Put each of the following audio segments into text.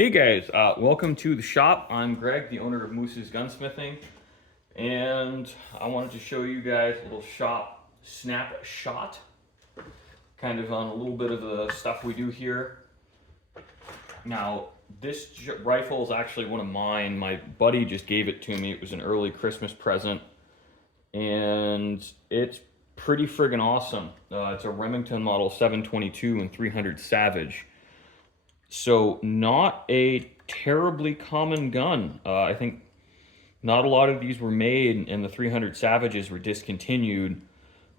Hey guys, welcome to the shop. I'm Greg, the owner of Moose's Gunsmithing, and I wanted to show you guys a little shop snapshot, kind of on a little bit of the stuff we do here. Now, this rifle is actually one of mine. My buddy just gave it to me. It was an early Christmas present, and it's pretty friggin' awesome. It's a Remington model 722 and 300 Savage. So not a terribly common gun. I think not a lot of these were made, and the 300 Savages were discontinued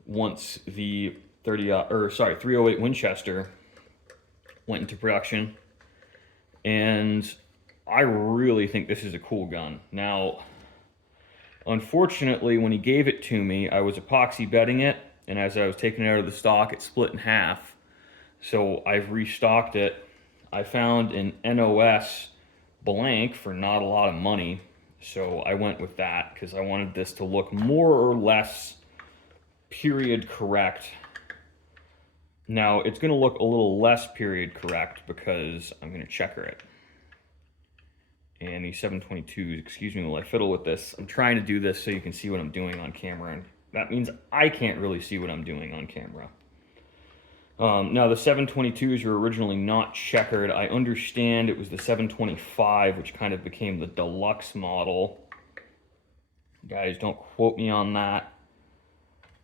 once the 308 Winchester went into production. And I really think this is a cool gun. Now, unfortunately, when he gave it to me, I was epoxy bedding it, and as I was taking it out of the stock, it split in half. So I've restocked it. I found an NOS blank for not a lot of money, so I went with that because I wanted this to look more or less period correct. Now, it's going to look a little less period correct because I'm going to checker it. And these 722s, excuse me while I fiddle with this. I'm trying to do this so you can see what I'm doing on camera, and that means I can't really see what I'm doing on camera. Now, the 722s were originally not checkered. I understand it was the 725, which kind of became the deluxe model. Guys, don't quote me on that.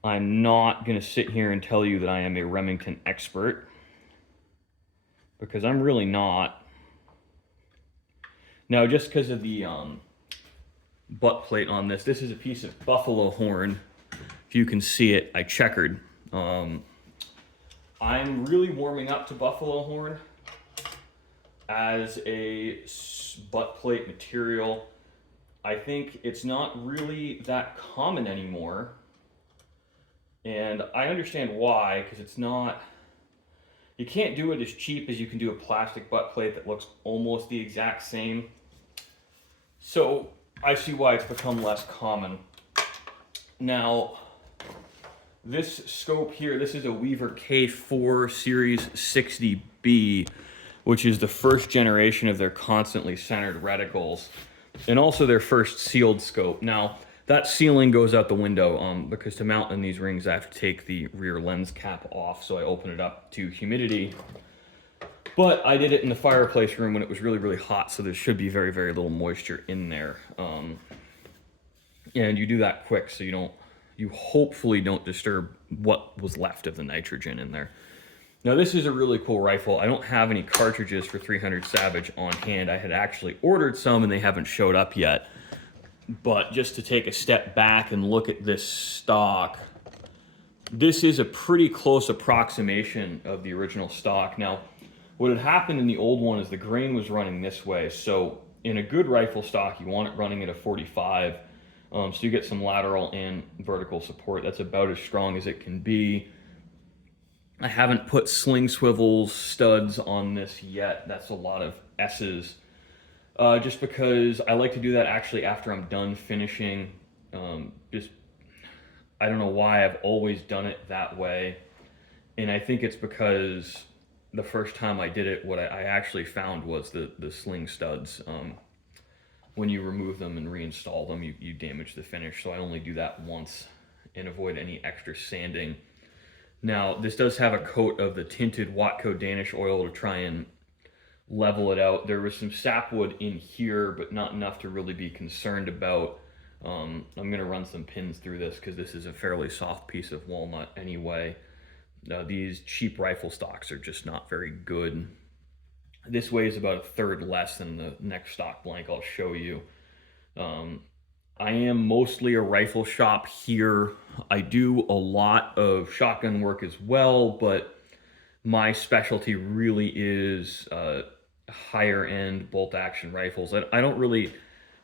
I'm not going to sit here and tell you that I am a Remington expert, because I'm really not. Now, just because of the butt plate on this, this is a piece of buffalo horn. If you can see it, I checkered. I'm really warming up to buffalo horn as a butt plate material. I think it's not really that common anymore. And I understand why, because it's not, you can't do it as cheap as you can do a plastic butt plate that looks almost the exact same. So I see why it's become less common. Now, this scope here, this is a Weaver K4 Series 60B, which is the first generation of their constantly centered reticles, and also their first sealed scope. Now, that sealing goes out the window because to mount in these rings, I have to take the rear lens cap off, so I open it up to humidity. But I did it in the fireplace room when it was really, really hot, so there should be very, very little moisture in there. And you do that quick so you hopefully don't disturb what was left of the nitrogen in there. Now, this is a really cool rifle. I don't have any cartridges for 300 Savage on hand. I had actually ordered some and they haven't showed up yet. But just to take a step back and look at this stock, this is a pretty close approximation of the original stock. Now, what had happened in the old one is the grain was running this way. So in a good rifle stock, you want it running at a 45. So you get some lateral and vertical support. That's about as strong as it can be. I haven't put sling swivels, studs on this yet. That's a lot of S's. Just because I like to do that actually after I'm done finishing. I don't know why I've always done it that way. And I think it's because the first time I did it, what I actually found was the sling studs. When you remove them and reinstall them, you damage the finish. So I only do that once and avoid any extra sanding. Now, this does have a coat of the tinted Watco Danish oil to try and level it out. There was some sapwood in here, but not enough to really be concerned about. I'm going to run some pins through this because this is a fairly soft piece of walnut anyway. These cheap rifle stocks are just not very good. This weighs about a third less than the next stock blank I'll show you. I am mostly a rifle shop here. I do a lot of shotgun work as well, but my specialty really is higher end bolt action rifles. I don't really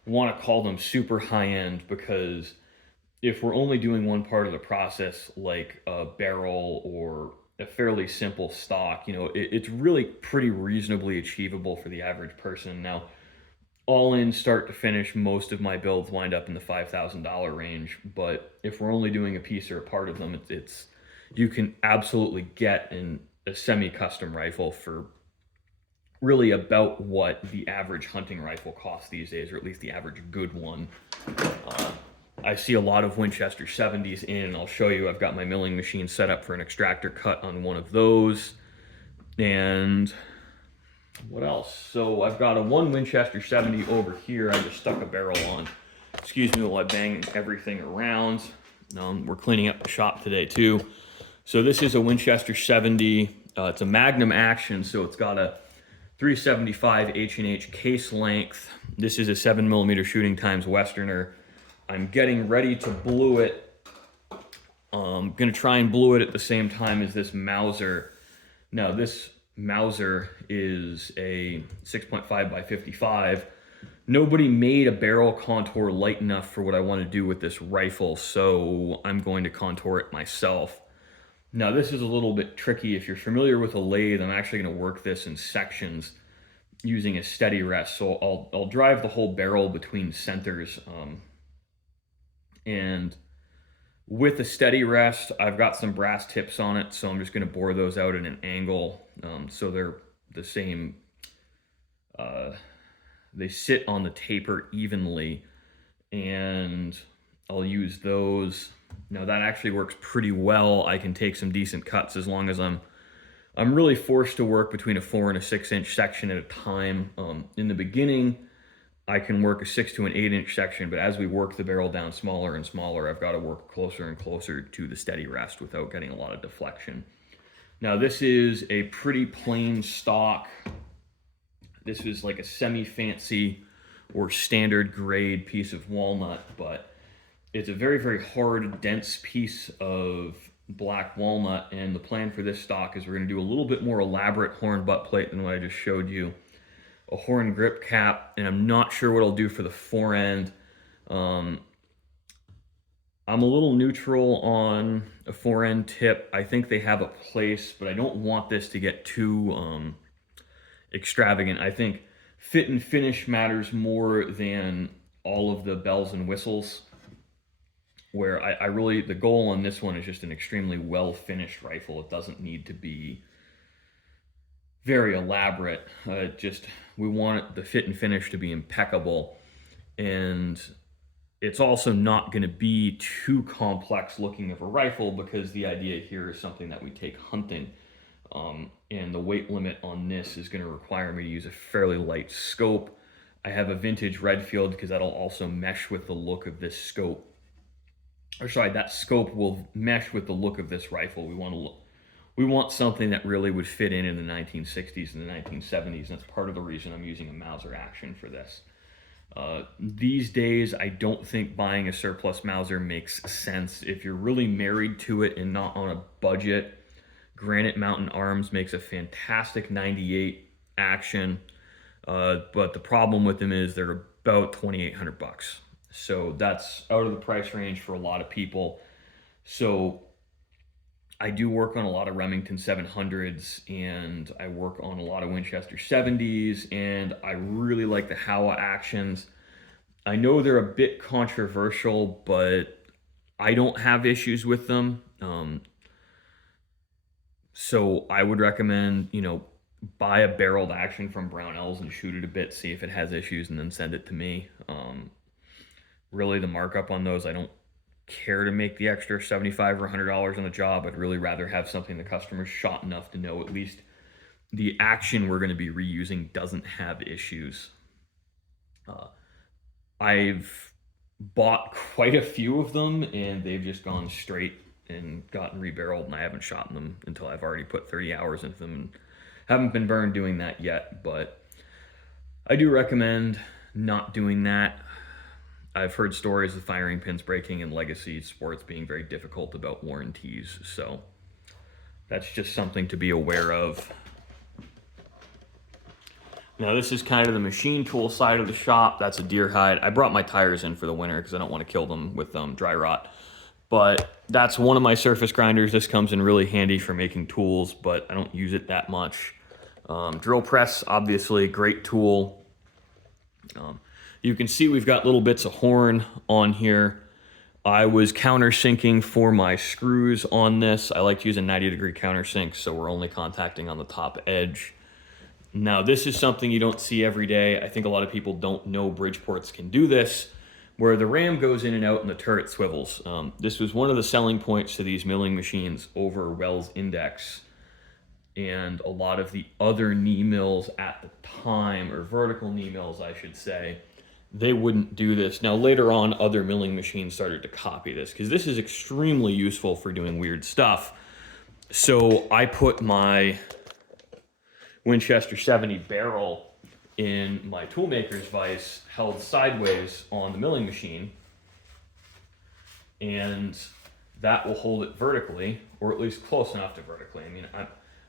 want to call them super high end because if we're only doing one part of the process, like a barrel or a fairly simple stock, it's really pretty reasonably achievable for the average person. Now, all in start to finish, most of my builds wind up in the $5,000 range, but if we're only doing a piece or a part of them, you can absolutely get a semi-custom rifle for really about what the average hunting rifle costs these days, or at least the average good one. I see a lot of Winchester 70s in, and I'll show you, I've got my milling machine set up for an extractor cut on one of those. And what else? So I've got a one Winchester 70 over here I just stuck a barrel on. Excuse me while I bang everything around. We're cleaning up the shop today too. So this is a Winchester 70. It's a Magnum Action, so it's got a 375 H&H case length. This is a 7mm shooting times Westerner. I'm getting ready to blue it. I'm gonna try and blue it at the same time as this Mauser. Now this Mauser is a 6.5 by 55. Nobody made a barrel contour light enough for what I want to do with this rifle, so I'm going to contour it myself. Now this is a little bit tricky. If you're familiar with a lathe, I'm actually going to work this in sections using a steady rest. So I'll drive the whole barrel between centers, and with a steady rest, I've got some brass tips on it, so I'm just going to bore those out at an angle, so they're the same. They sit on the taper evenly, and I'll use those. Now that actually works pretty well. I can take some decent cuts as long as I'm really forced to work between a 4 and a 6-inch section at a time. In the beginning, I can work a 6 to an 8-inch section, but as we work the barrel down smaller and smaller, I've got to work closer and closer to the steady rest without getting a lot of deflection. Now this is a pretty plain stock. This is like a semi-fancy or standard grade piece of walnut, but it's a very, very hard, dense piece of black walnut, and the plan for this stock is we're going to do a little bit more elaborate horn butt plate than what I just showed you. A horn grip cap, and I'm not sure what I'll do for the fore end. I'm a little neutral on a fore end tip. I think they have a place, but I don't want this to get too extravagant. I think fit and finish matters more than all of the bells and whistles, where I really, the goal on this one is just an extremely well finished rifle. It doesn't need to be very elaborate. We want the fit and finish to be impeccable, and it's also not going to be too complex looking of a rifle, because the idea here is something that we take hunting. And the weight limit on this is going to require me to use a fairly light scope. I have a vintage Redfield because that'll also mesh with the look of this scope. Or sorry, that scope will mesh with the look of this rifle. We want something that really would fit in the 1960s and the 1970s, and that's part of the reason I'm using a Mauser Action for this. These days, I don't think buying a surplus Mauser makes sense. If you're really married to it and not on a budget, Granite Mountain Arms makes a fantastic 98 Action, but the problem with them is they're about $2,800. So that's out of the price range for a lot of people. So I do work on a lot of Remington 700s, and I work on a lot of Winchester 70s, and I really like the Howa Actions. I know they're a bit controversial, but I don't have issues with them. So I would recommend, buy a barreled action from Brownells and shoot it a bit, see if it has issues, and then send it to me. Really, the markup on those, I don't care to make the extra $75 or $100 on a job. I'd really rather have something the customer's shot enough to know at least the action we're going to be reusing doesn't have issues. I've bought quite a few of them, and they've just gone straight and gotten rebarreled, and I haven't shot them until I've already put 30 hours into them, and haven't been burned doing that yet. But I do recommend not doing that. I've heard stories of firing pins breaking in legacy sports being very difficult about warranties, so that's just something to be aware of. Now this is kind of the machine tool side of the shop. That's a deer hide. I brought my tires in for the winter because I don't want to kill them with dry rot. But that's one of my surface grinders. This comes in really handy for making tools, but I don't use it that much. Drill press, obviously, great tool. You can see we've got little bits of horn on here. I was countersinking for my screws on this. I like to use a 90-degree countersink, so we're only contacting on the top edge. Now, this is something you don't see every day. I think a lot of people don't know Bridgeports can do this, where the ram goes in and out and the turret swivels. This was one of the selling points to these milling machines over Wells Index and a lot of the other knee mills at the time, or vertical knee mills, I should say. They wouldn't do this. Now, later on, other milling machines started to copy this because this is extremely useful for doing weird stuff. So I put my Winchester 70 barrel in my toolmaker's vise, held sideways on the milling machine, and that will hold it vertically, or at least close enough to vertically. I mean,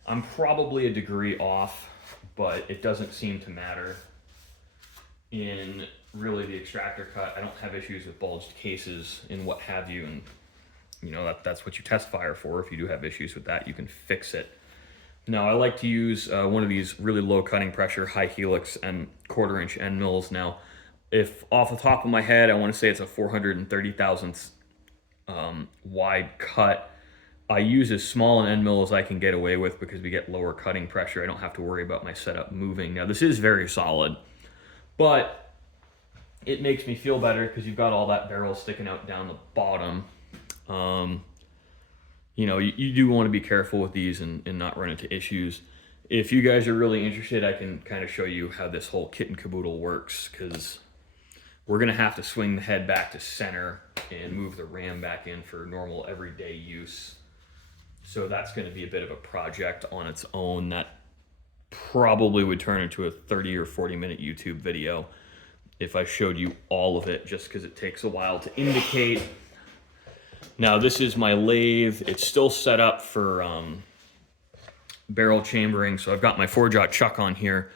I'm probably a degree off, but it doesn't seem to matter. In really the extractor cut, I don't have issues with bulged cases and what have you, and you know that's what you test fire for. If you do have issues with that, you can fix it. Now, I like to use one of these really low cutting pressure, high helix and 1/4 inch end mills. Now, if off the top of my head, I want to say it's a 430 thousandths wide cut. I use as small an end mill as I can get away with because we get lower cutting pressure. I don't have to worry about my setup moving. Now, this is very solid, but it makes me feel better because you've got all that barrel sticking out down the bottom. You know, you do want to be careful with these and not run into issues. If you guys are really interested, I can kind of show you how this whole kit and caboodle works, because we're going to have to swing the head back to center and move the ram back in for normal everyday use. So that's going to be a bit of a project on its own that probably would turn into a 30 or 40 minute YouTube video if I showed you all of it, just because it takes a while to indicate. Now, this is my lathe. It's still set up for barrel chambering. So I've got my 4-jaw chuck on here,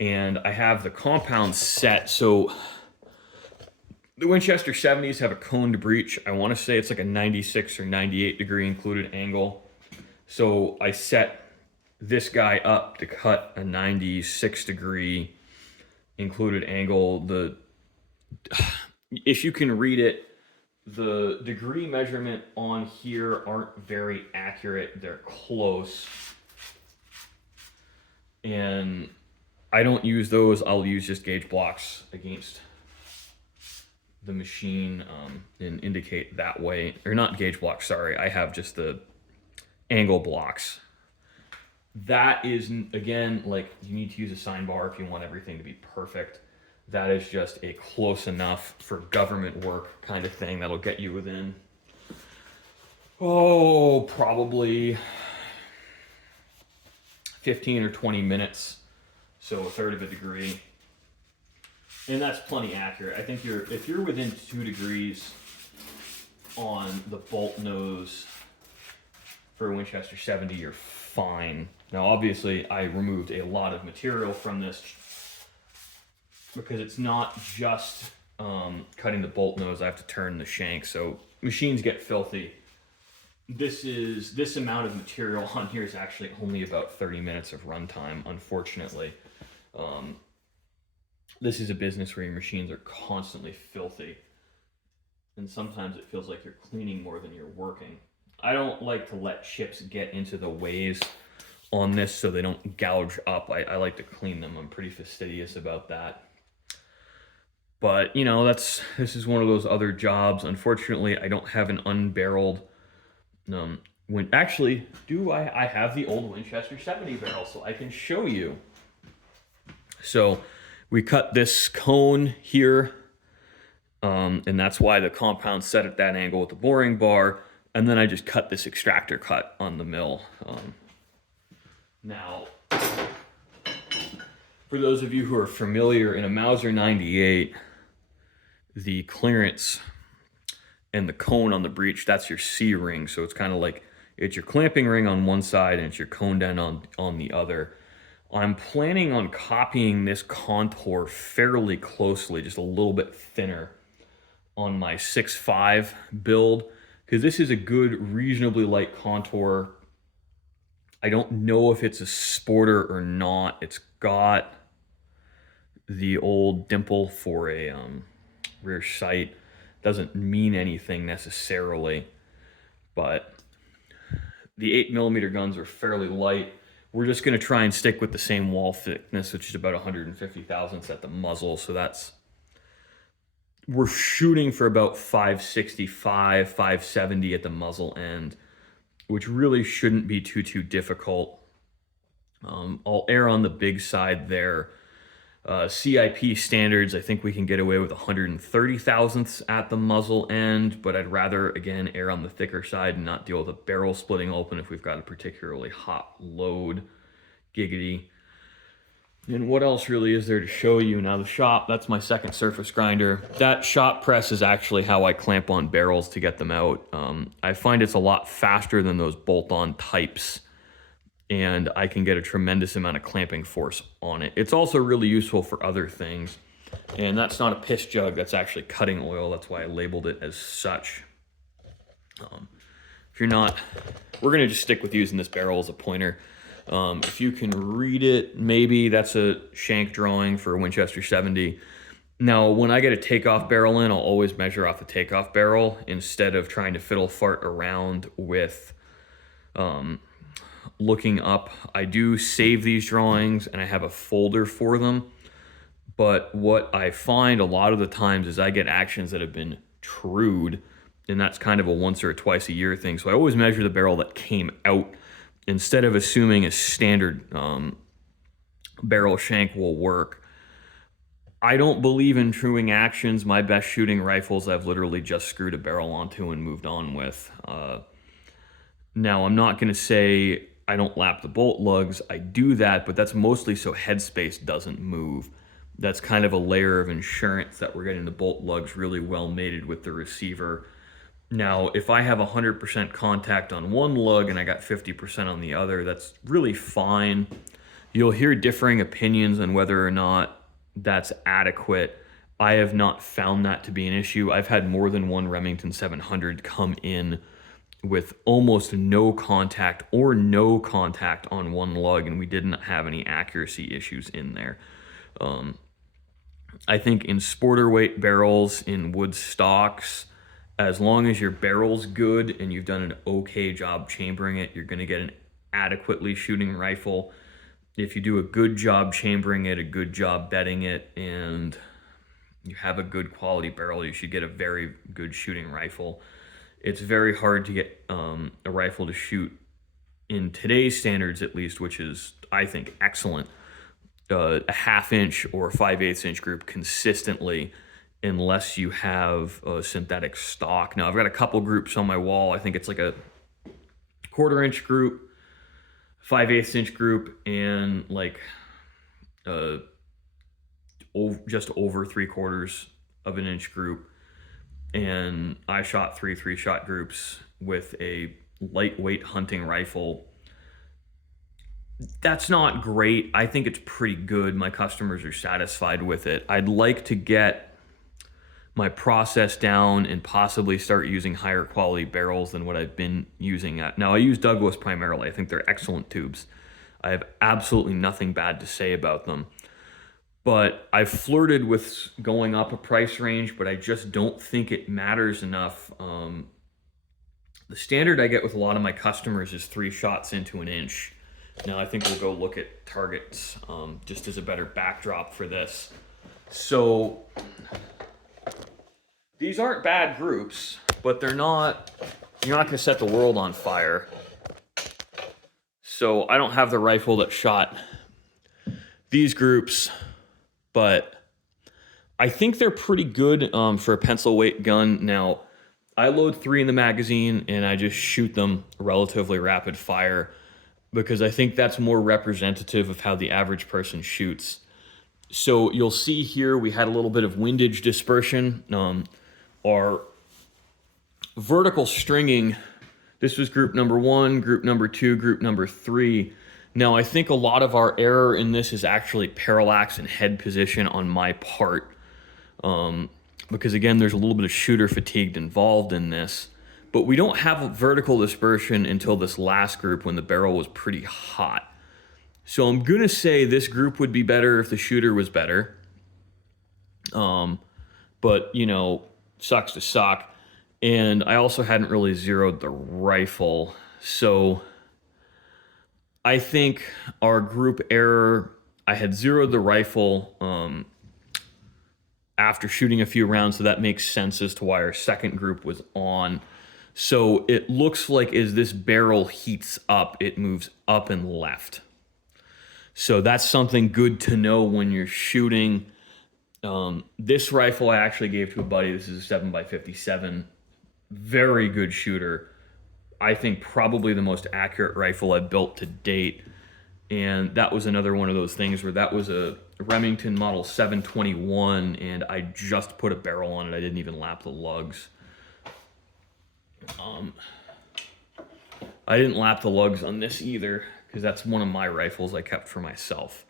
and I have the compound set. So the Winchester 70s have a coned breech. I want to say it's like a 96 or 98 degree included angle. So I set this guy up to cut a 96 degree included angle. If you can read it, the degree measurement on here aren't very accurate. They're close. And I don't use those. I'll use just gauge blocks against the machine and indicate that way. Or not gauge blocks, sorry. I have just the angle blocks. That is, again, like, you need to use a sine bar if you want everything to be perfect. That is just a close enough for government work kind of thing that'll get you within, probably 15 or 20 minutes. So 1/3 of a degree. And that's plenty accurate. I think if you're within 2 degrees on the bolt nose for a Winchester 70, you're fine. Now, obviously, I removed a lot of material from this because it's not just cutting the bolt nose. I have to turn the shank, so machines get filthy. This amount of material on here is actually only about 30 minutes of runtime, unfortunately. This is a business where your machines are constantly filthy, and sometimes it feels like you're cleaning more than you're working. I don't like to let chips get into the ways on this so they don't gouge up. I like to clean them. I'm pretty fastidious about that. But, you know, this is one of those other jobs. Unfortunately, I don't have an unbarreled, I have the old Winchester 70 barrel, so I can show you. So we cut this cone here, and that's why the compound's set at that angle with the boring bar, and then I just cut this extractor cut on the mill. Now, for those of you who are familiar, in a Mauser 98, the clearance and the cone on the breech, that's your C-ring. So it's kind of like, it's your clamping ring on one side and it's your cone end on the other. I'm planning on copying this contour fairly closely, just a little bit thinner on my 6.5 build, because this is a good, reasonably light contour. I don't know if it's a sporter or not. It's got the old dimple for a rear sight. Doesn't mean anything necessarily, but the 8mm guns are fairly light. we're just going to try and stick with the same wall thickness, which is about 150 thousandths at the muzzle. So we're shooting for about 565, 570 at the muzzle end, which really shouldn't be too difficult. I'll err on the big side there. CIP standards, I think we can get away with 130 thousandths at the muzzle end, but I'd rather, again, err on the thicker side and not deal with a barrel splitting open if we've got a particularly hot load. Giggity. And what else really is there to show you? Now the shop, that's my second surface grinder. That shop press is actually how I clamp on barrels to get them out. I find it's a lot faster than those bolt-on types, and I can get a tremendous amount of clamping force on it. It's also really useful for other things. And that's not a piss jug, that's actually cutting oil. That's why I labeled it as such. If you're not, we're gonna just stick with using this barrel as a pointer. If you can read it, maybe that's a shank drawing for a Winchester 70. Now, when I get a takeoff barrel in, I'll always measure off the takeoff barrel instead of trying to fiddle fart around with looking up. I do save these drawings and I have a folder for them. But what I find a lot of the times is I get actions that have been trued, and that's kind of a once or a twice a year thing. So I always measure the barrel that came out instead of assuming a standard barrel shank will work. I don't believe in truing actions. My best shooting rifles I've literally just screwed a barrel onto and moved on with. Now, I'm not going to say I don't lap the bolt lugs. I do that, but that's mostly so headspace doesn't move. That's kind of a layer of insurance that we're getting the bolt lugs really well mated with the receiver. Now, if I have 100% contact on one lug and I got 50% on the other, that's really fine. You'll hear differing opinions on whether or not that's adequate. I have not found that to be an issue. I've had more than one Remington 700 come in with almost no contact or no contact on one lug, and we didn't have any accuracy issues in there. I think in sporter weight barrels, in wood stocks, as long as your barrel's good and you've done an okay job chambering it, you're going to get an adequately shooting rifle. If you do a good job chambering it, a good job bedding it, and you have a good quality barrel, you should get a very good shooting rifle. It's very hard to get a rifle to shoot in today's standards, at least, which is, I think, excellent. A 1/2 inch or 5/8 inch group consistently, unless you have a synthetic stock. Now, I've got a couple groups on my wall. I think it's like a 1/4 inch group, 5/8 inch group, and like just over 3/4 of an inch group. And I shot 3-shot groups with a lightweight hunting rifle. That's not great. I think it's pretty good. My customers are satisfied with it. I'd like to get my process down and possibly start using higher quality barrels than what I've been using. Now, I use Douglas primarily. I think they're excellent tubes. I have absolutely nothing bad to say about them. But I've flirted with going up a price range, but I just don't think it matters enough. The standard I get with a lot of my customers is 3 shots into an inch. Now, I think we'll go look at targets just as a better backdrop for this. So these aren't bad groups, but you're not going to set the world on fire. So I don't have the rifle that shot these groups, but I think they're pretty good for a pencil weight gun. Now, I load 3 in the magazine and I just shoot them relatively rapid fire, because I think that's more representative of how the average person shoots. So you'll see here we had a little bit of windage dispersion. Our vertical stringing, this was group number 1, group number 2, group number 3. Now, I think a lot of our error in this is actually parallax and head position on my part, because again, there's a little bit of shooter fatigue involved in this. But we don't have vertical dispersion until this last group when the barrel was pretty hot. So I'm going to say this group would be better if the shooter was better. But, you know, sucks to suck. And I also hadn't really zeroed the rifle. So I think our group error, I had zeroed the rifle after shooting a few rounds, so that makes sense as to why our second group was on. So it looks like as this barrel heats up, it moves up and left. So that's something good to know when you're shooting. This rifle I actually gave to a buddy. This is a 7x57. Very good shooter. I think probably the most accurate rifle I've built to date. And that was another one of those things where that was a Remington Model 721, and I just put a barrel on it. I didn't even lap the lugs. I didn't lap the lugs on this either, because that's one of my rifles I kept for myself.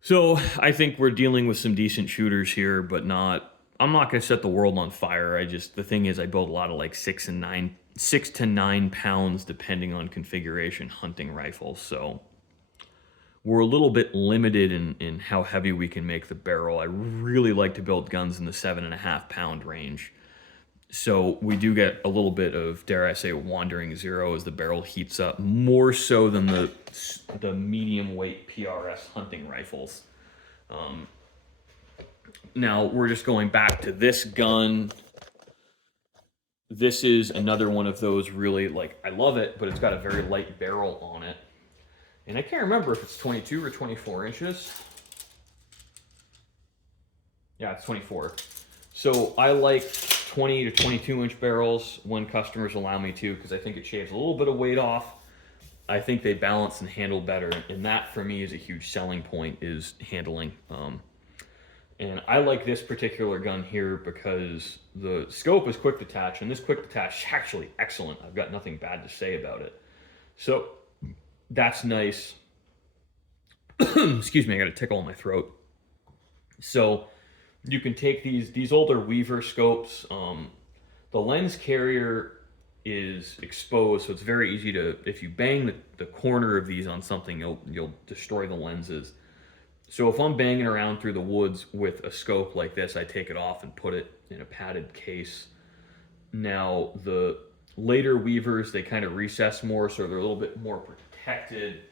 So I think we're dealing with some decent shooters here, but I'm not going to set the world on fire. The thing is, I build a lot of like 6 to 9 pounds, depending on configuration, hunting rifles. So we're a little bit limited in how heavy we can make the barrel. I really like to build guns in the 7.5 pound range. So we do get a little bit of, dare I say, wandering zero as the barrel heats up, more so than the medium weight PRS hunting rifles. Now we're just going back to this gun. This is another one of those really, like, I love it, but it's got a very light barrel on it. And I can't remember if it's 22 or 24 inches. Yeah, it's 24. So I like 20 to 22 inch barrels when customers allow me to, because I think it shaves a little bit of weight off. I think they balance and handle better, and that for me is a huge selling point, is handling. And I like this particular gun here because the scope is quick detach, and this quick detach is actually excellent. I've got nothing bad to say about it. So that's nice. Excuse me, I got a tickle in my throat. So you can take these older Weaver scopes. The lens carrier is exposed, so it's very easy to, if you bang the corner of these on something, you'll destroy the lenses. So if I'm banging around through the woods with a scope like this, I take it off and put it in a padded case. Now, the later Weavers, they kind of recess more, so they're a little bit more protected.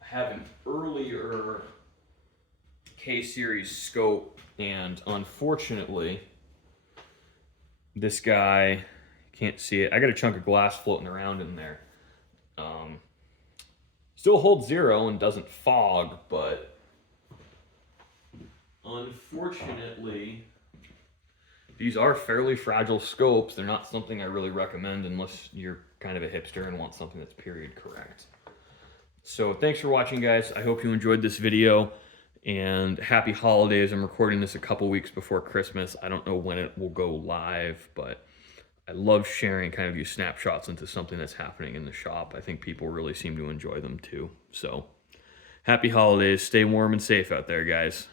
I have an earlier K-series scope, and unfortunately, this guy, can't see it. I got a chunk of glass floating around in there. Still holds zero and doesn't fog, but unfortunately, these are fairly fragile scopes. They're not something I really recommend unless you're kind of a hipster and want something that's period correct. So thanks for watching, guys. I hope you enjoyed this video, and happy holidays. I'm recording this a couple weeks before Christmas. I don't know when it will go live, but I love sharing kind of these snapshots into something that's happening in the shop. I think people really seem to enjoy them too. So happy holidays. Stay warm and safe out there, guys.